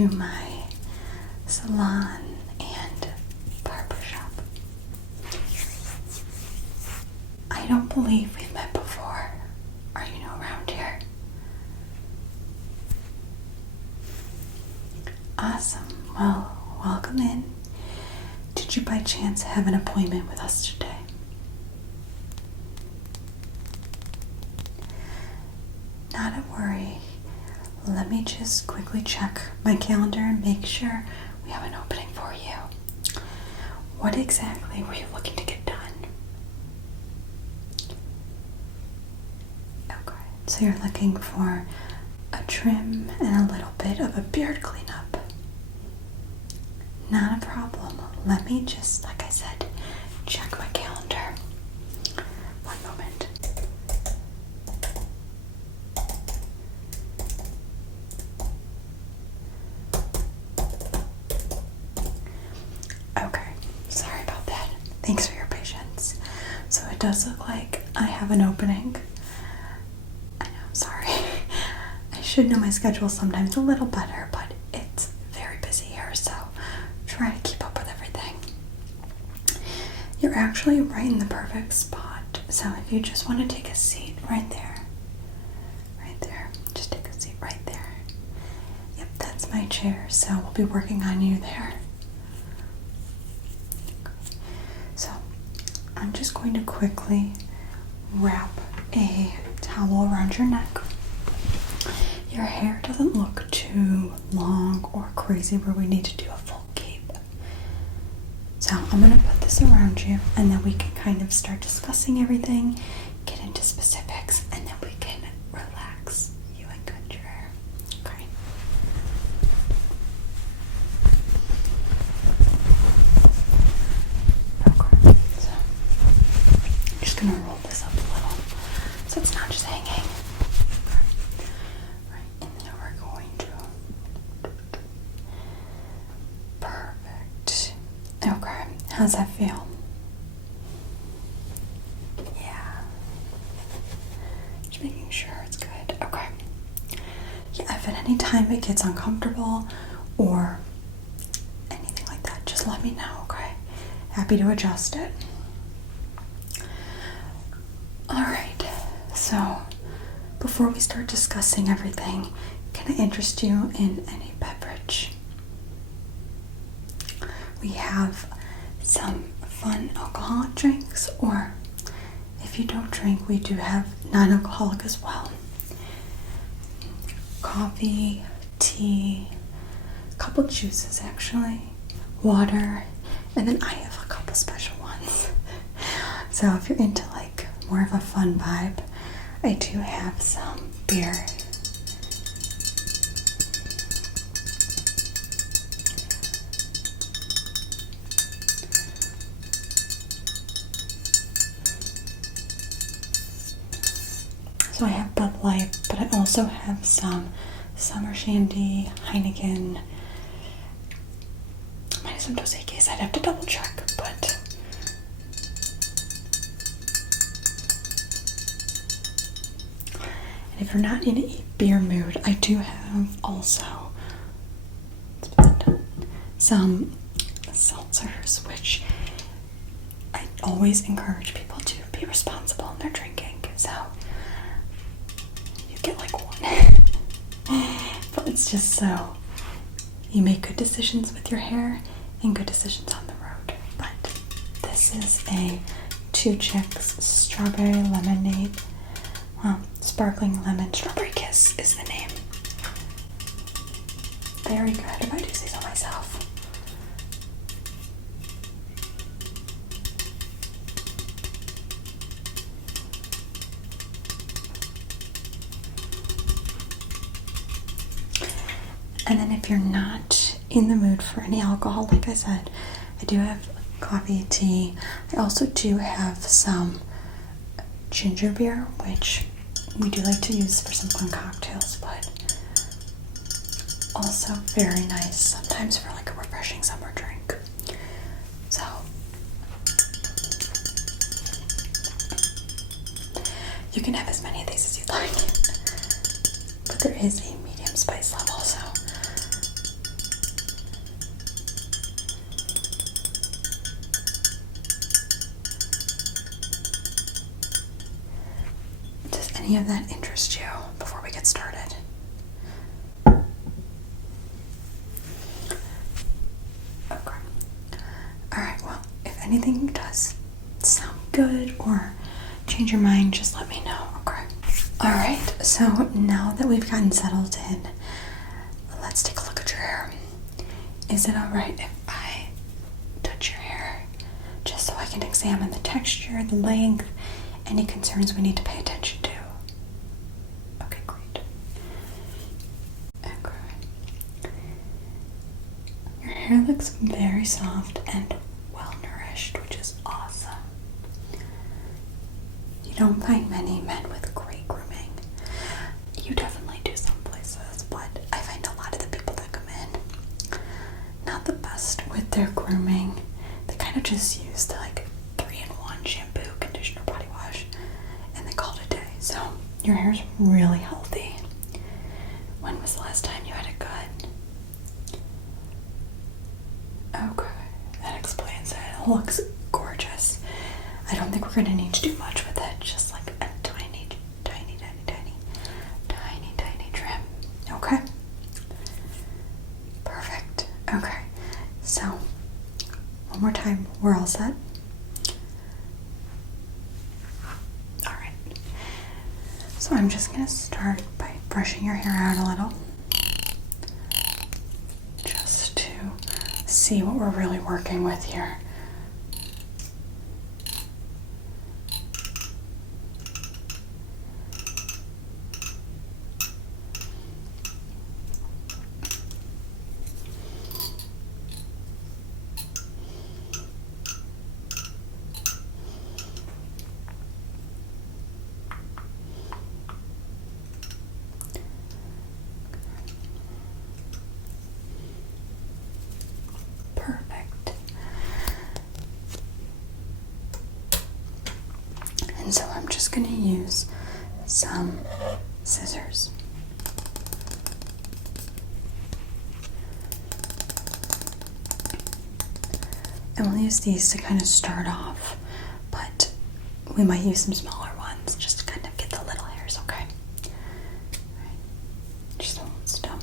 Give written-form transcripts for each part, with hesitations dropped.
to my salon and barbershop. I don't believe we've met before. Are you new around here? Awesome. Well, welcome in. Did you by chance have an appointment with us today? Not a worry. Let me just quickly check my calendar and make sure we have an opening for you. What exactly were you looking to get done? Okay, so you're looking for a trim and a little bit of a beard cleanup. Not a problem. Let me just, like I said, check my calendar. One moment. Okay, sorry about that. Thanks for your patience. So it does look like I have an opening. I know, I'm sorry. I should know my schedule sometimes a little better, but it's very busy here, so try to keep up with everything. You're actually right in the perfect spot. So if you just want to take a seat right there. Just take a seat right there. Yep, that's my chair, so we'll be working on you there. So I'm just going to quickly wrap a towel around your neck. Your hair doesn't look too long or crazy where we need to do a full cape. So I'm going to put this around you, and then we can kind of start discussing everything, get into specifics, and then we can relax you and cut your hair. Okay. Okay, so I'm just going to roll this up a little so it's not just hanging. Right, and then we're going to... Perfect. Okay, how's that feel? Yeah. Just making sure it's good. Okay. Yeah, if at any time it gets uncomfortable or anything like that, just let me know, okay? Happy to adjust it. Alright, so before we start discussing everything, can I interest you in any beverage? We have some fun alcoholic drinks, or if you don't drink, we do have non-alcoholic as well. Coffee, tea, a couple juices actually, water, and then I have a couple special ones. So if you're into like more of a fun vibe, I do have some beer. So I have Bud Light, but I also have some Summer Shandy, Heineken, might have some Dos Equis. I'd have to double check, but and if you're not in a beer mood, I do have also some seltzers, which I always encourage people to be responsible in their drinking. So get like one. But it's just so you make good decisions with your hair and good decisions on the road. But this is a 2 Chicks strawberry lemonade. Well, sparkling lemon strawberry kiss is the name. Very good, if I do say so myself. And then if you're not in the mood for any alcohol, like I said, I do have coffee, tea. I also do have some ginger beer, which we do like to use for some fun cocktails, but also very nice sometimes for like a refreshing summer drink. So you can have as many of these as you'd like, but there is a medium spice level, so any of that interest you before we get started? Okay. Alright, well, if anything does sound good or change your mind, just let me know, okay? Alright, so now that we've gotten settled in, let's take a look at your hair. Is it alright if I touch your hair just so I can examine the texture, the length, any concerns we need to pay attention to? Okay, great. Okay. Your hair looks very soft and well nourished, which is awesome. You don't find many men with great grooming. You definitely do some places, but I find a lot of the people that come in not the best with their grooming. They kind of just use the 3-in-1 shampoo, conditioner, body wash, and they call it a day. So your hair's really healthy. When was the last time you had it cut? Okay, that explains it. It looks gorgeous. I don't think we're gonna need to do much with it. Just like a tiny trim. Okay. Perfect. Okay. So one more time, we're all set. All right. So I'm just gonna start by brushing your hair out a little, just to see what we're really working with here. Perfect. And so I'm just going to use some scissors. And we'll use these to kind of start off, but we might use some smaller ones just to kind of get the little hairs, okay? All right. Just hold still.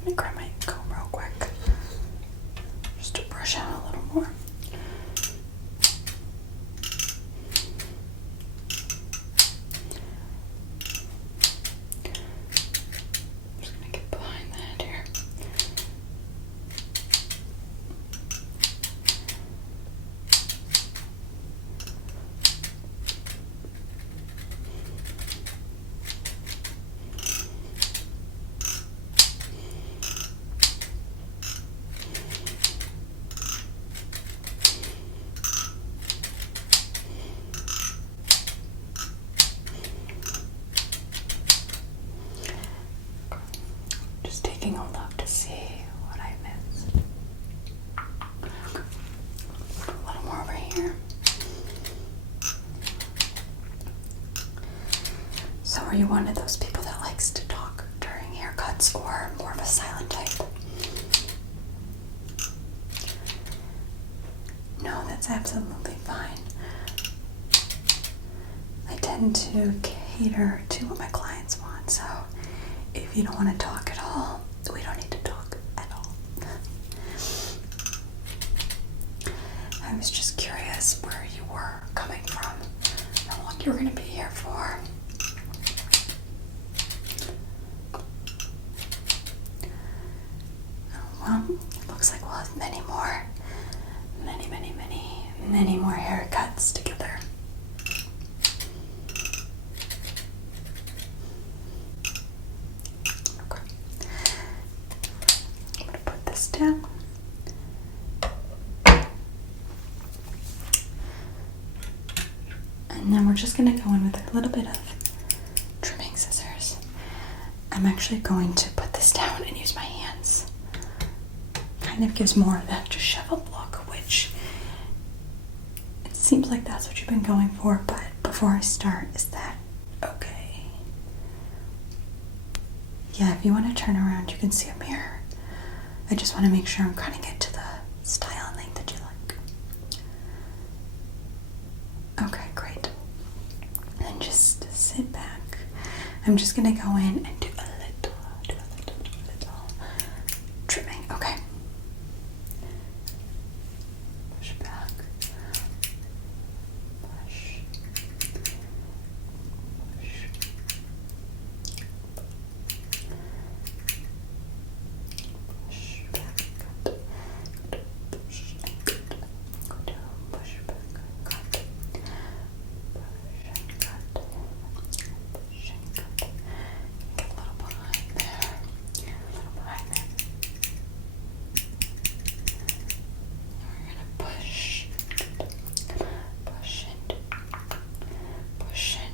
Let me grab my comb real quick, just to brush out a little more. Just gonna get behind the head here. Just taking a look to see what I missed. A little more over here. So are you one of those people that likes to talk during haircuts or more of a silent type? No, that's absolutely fine. I tend to cater to what my clients want, so if you don't want to talk at all, we don't need to talk at all. I was just curious where you were coming from, how long you were going to be here for. Well, it looks like we'll have many more haircuts together. Okay. I'm going to put this down. And then we're just going to go in with a little bit of trimming scissors. I'm actually going to put this down and use my hands. Kind of gives more of that disheveled look, which it seems like that's what you've been going for, but before I start, is that okay? Yeah, if you want to turn around, you can see a mirror. I just want to make sure I'm cutting it to the style and length that you like. Okay, great. And then just sit back. I'm just gonna go in and do a little trimming. Okay. Push back. Push. Push back, cut. Push and cut. Go down, push back, cut. Push and cut. Push and cut. Get a little behind there. A little behind there. Now we're gonna push. Push and push and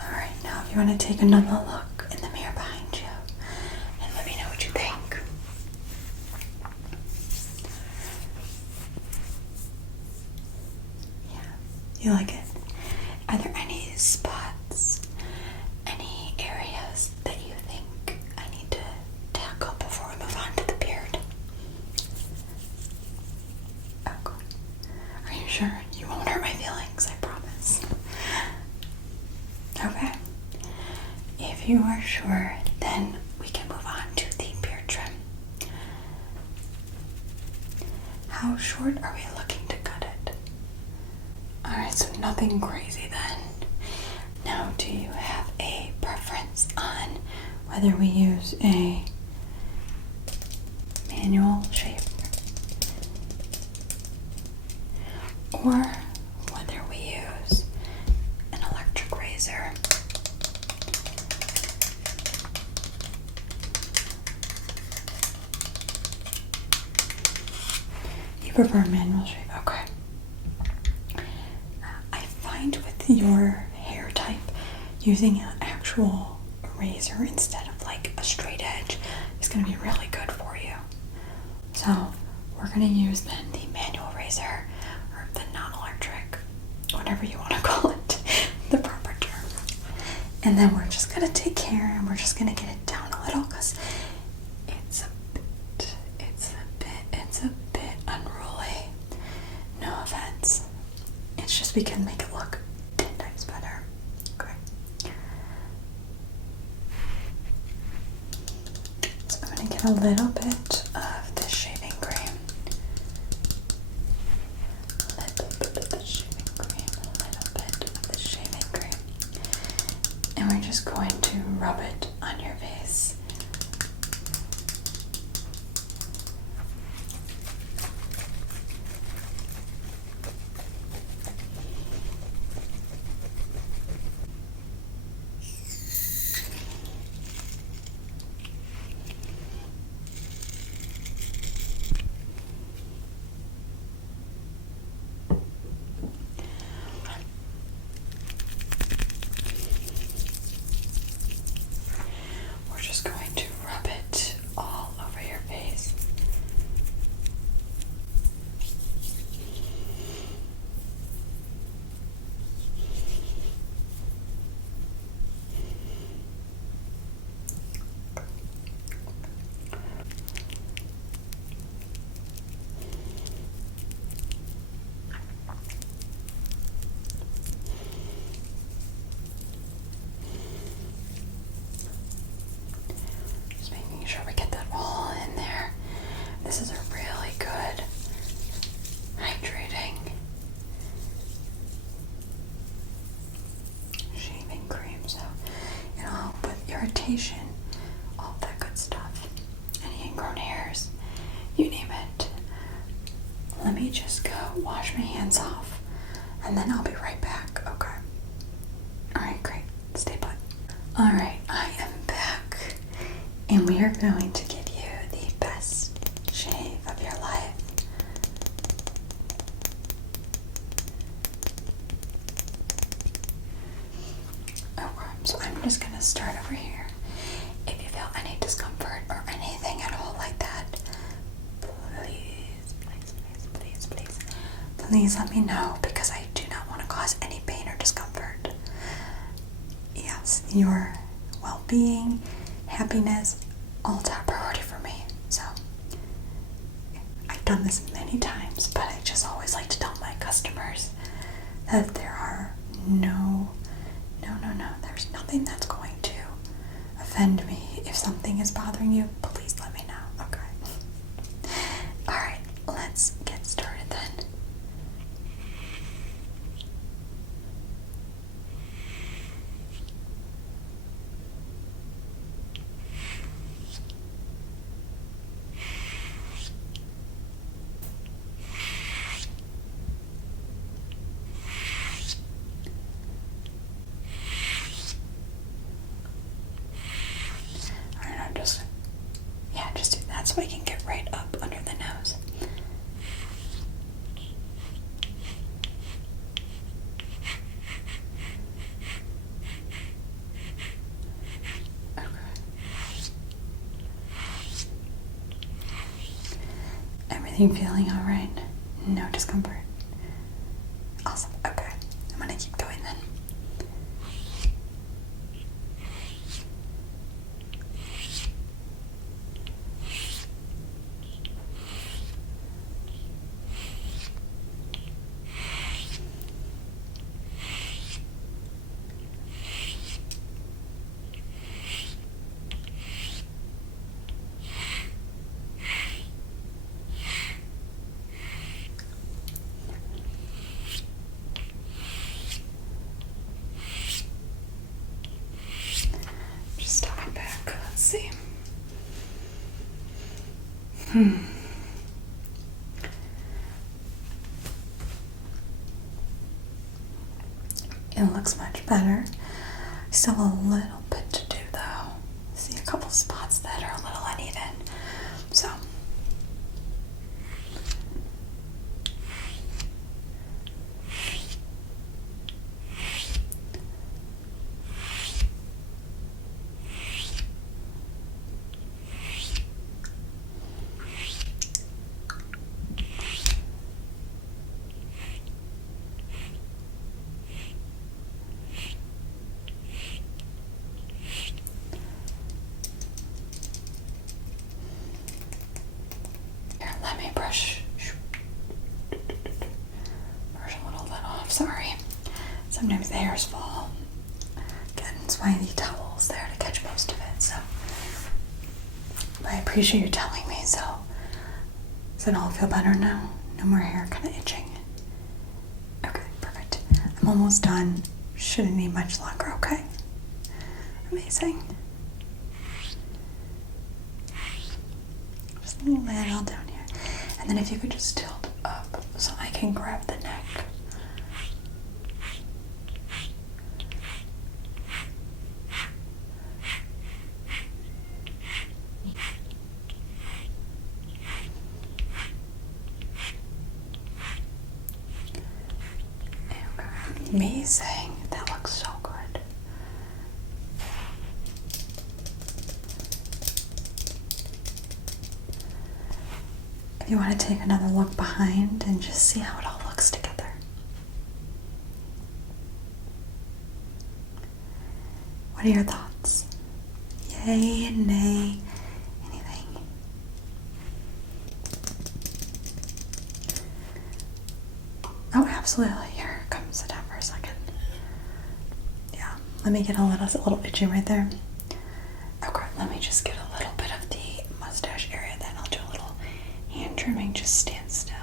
Alright, now if you want to take another look in the mirror behind you and let me know what you think. Yeah, you like it? Are there any spots, any areas that you think I need to tackle before we move on to the beard? Okay. Are you sure? You won't hurt my feelings, I promise. Okay. If you are sure, then we can move on to the beard trim. How short are we looking to cut it? Alright, so nothing crazy then. Now, do you have a preference on whether we use a manual shape or whether we use an electric razor? You prefer manual shape? Okay. I find with your hair type, using an actual razor instead of like a straight edge is going to be really good for you. So we're going to use then the manual razor or the non-electric, whatever you want to call it, the proper term. And then we're just going to take care and we're just going to get it down a little because it's a bit unruly. No offense. It's just we can make it look 10 times better. Okay. So I'm going to get a little bit of this shaving cream. A little bit of the shaving cream. And we're just going to rub it on your face. We're just going to rub it all over your face. Just making sure we get that all in there. This is a really good hydrating shaving cream, so it'll help with irritation, all that good stuff. Any ingrown hairs, you name it. Let me just go wash my hands off and then I'll be right back, okay? Alright, great. Stay put. Alright, I am back and we are going to give you the best shave of your life. please let me know because I do not want to cause any pain or discomfort. Yes, your well-being, happiness, all top priority for me. So I've done this many times, but I just always like to tell my customers that there are there's nothing that's going to offend me. If something is bothering you, please let me know, okay? Alright, let's get started then. Just do that so I can get right up under the nose. Okay. Everything feeling all right? No discomfort? Awesome. Okay. I'm gonna keep going then. Just stepping back. Let's see. It looks much better. Still a little bit to do though. See a couple spots that are a little uneven. So let me brush a little bit off. Sorry. Sometimes the hairs fall. Again, that's why I need towels there to catch most of it. So I appreciate you telling me. So does it all feel better now? No more hair kind of itching. Okay, perfect. I'm almost done. Shouldn't need much longer. Okay. Amazing. Just lay it all down here. And then if you could just tilt up so I can grab the neck. Okay. Amazing. That looks so good. If you want to take another look behind and just see how it all looks together. What are your thoughts? Yay, nay, anything? Oh, absolutely. Here, come sit down for a second. Yeah, let me get a little itchy right there. Okay, let me just get a little bit of the mustache area, then I'll do a little hand trimming. Just stand still.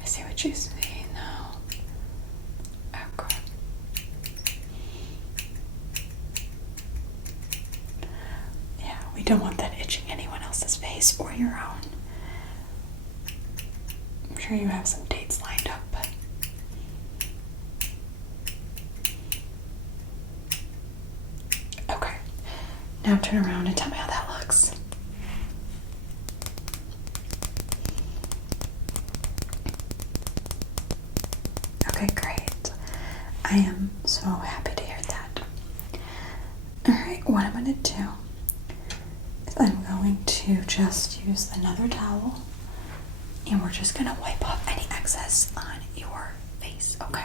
I see what you see now. Okay. Yeah, we don't want that itching anyone else's face or your own. I'm sure you have some dates lined up, but okay. Now turn around and tell me how that looks. Okay, great. I am so happy to hear that. Alright, what I'm going to do is I'm going to to just use another towel, and we're just gonna wipe off any excess on your face, okay?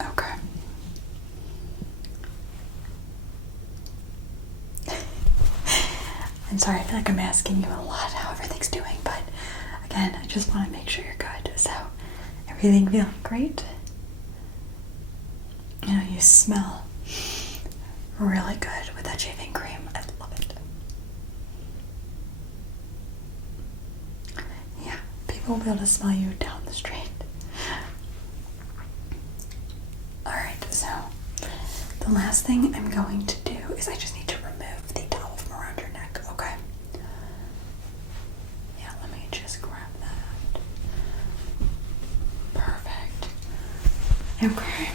Okay. I'm sorry, I feel like I'm asking you a lot how everything's doing, but again, I just want to make sure you're good. So, everything feeling great? You know, you smell really good with that shaving cream. I love it. Yeah, people will be able to smell you down the street. Alright, so the last thing I'm going to do is I just need to remove the towel from around your neck, okay? Yeah, let me just grab that. Perfect. Okay.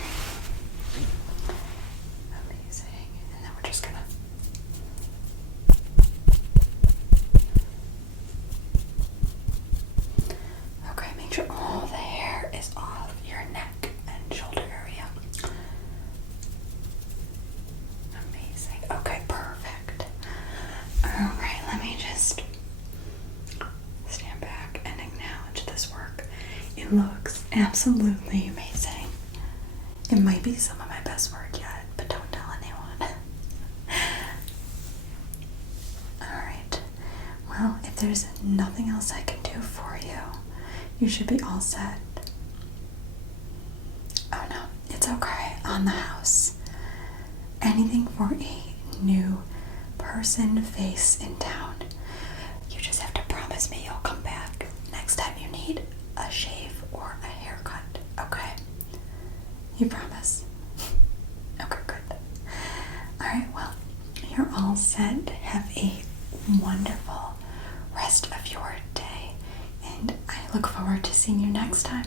Amazing. And then we're just gonna okay, make sure all the hair is off your neck and shoulder area. Amazing. Okay, perfect. Alright, let me just stand back and acknowledge this work. It looks absolutely amazing. It might be some of my best work yet, but don't tell anyone. Alright. Well, if there's nothing else I can do for you, you should be all set. Oh no, it's okay. On the house. Anything for a new person, face in town. You just have to promise me you'll come back next time you need a shave or a haircut, okay? You promise? Okay, good. Alright, well, you're all set. Have a wonderful rest of your day, and I look forward to seeing you next time.